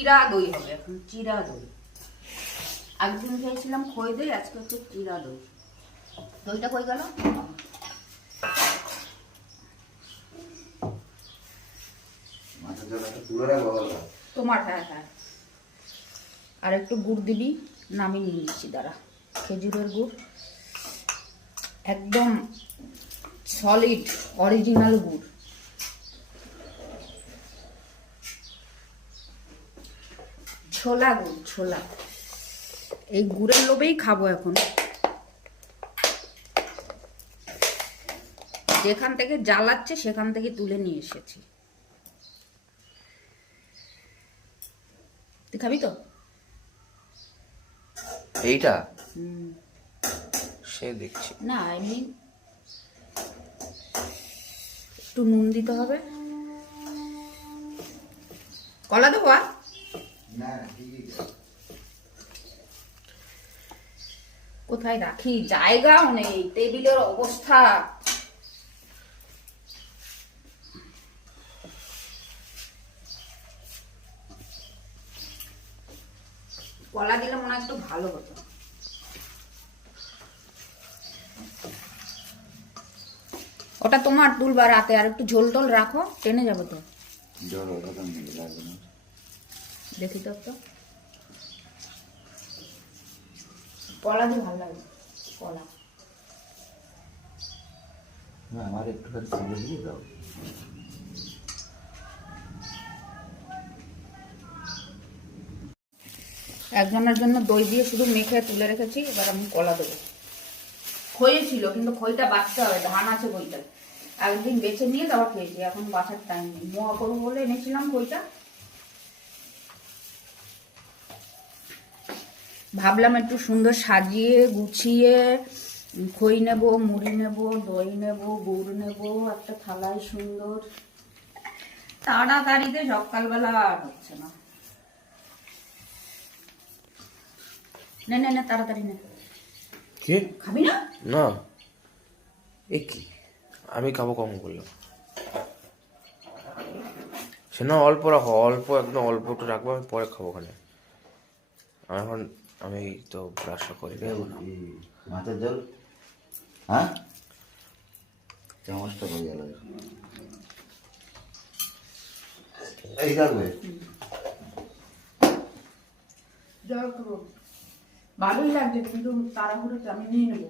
চিরা দই হবে এখন, চিরা দই। একদিন খেয়েছিলাম খই দই, আজকে হচ্ছে চিরা দই। দইটা কই গেল? তোমার? হ্যাঁ হ্যাঁ। আর একটু গুড় দিবি, নামিয়ে নিয়ে নিচ্ছি দাঁড়া। খেজুরের গুড়, একদম সলিড অরিজিনাল গুড়। ছোলা গুড়, ছোলা। এই গুড়ের লোভেই খাবো এখন। যেখান থেকে জ্বালাচ্ছে সেখান থেকে তুলে নিয়ে এসেছি। তুই খাবি তো? এইটা সে দেখছি না, এমনি একটু নুন দিতে হবে। কলা দেবো? কোথায় রাখি, জায়গাও নেই, টেবিলের অবস্থা। কলা দিলে মনে হয় একটু ভালো হতো। ওটা তোমার তুলবা রাতে, আর একটু ঝোল টোল রাখো, টেনে যাবো তো। দেখি তো একটু কলা দিয়ে ভালো লাগে। কলা আমার একটুখানি চিনি দিয়ে দাও। একজনের জন্য দই দিয়ে শুধু মেখে তুলে রেখেছি, এবার আমি কলা দেবো। খই ছিল কিন্তু খইটা বাছতে হবে, ধান আছে খইটা। একদিন বেছে নিয়ে তারপর খেয়েছি, এখন বাছার টাইম নেই। মোয়া করবো বলে এনেছিলাম খইটা। ভাবলাম একটু সুন্দর সাজিয়ে গুছিয়ে খই নেব, মুড়ি নেব, দই নেব, গুড় নেব একটা থালায় সুন্দর। তাড়াতাড়িতে সকালবেলা আর হচ্ছে না। না না না, তাড়াতাড়ি না। কি খাবি না? না, এ কি আমি খাবো কম করলাম। সে না অল্প রাখো, অল্প একদম অল্প একটু রাখবো, আমি পরে খাবো ওখানে। এখন আমি তো ব্রাশও করি মাছের জল, হ্যাঁ চামচটা হয়ে গেল। এই থাকবে জল খাবো, ভালোই লাগছে কিন্তু তাড়াহুড়োতে আমি নিয়ে নেবো।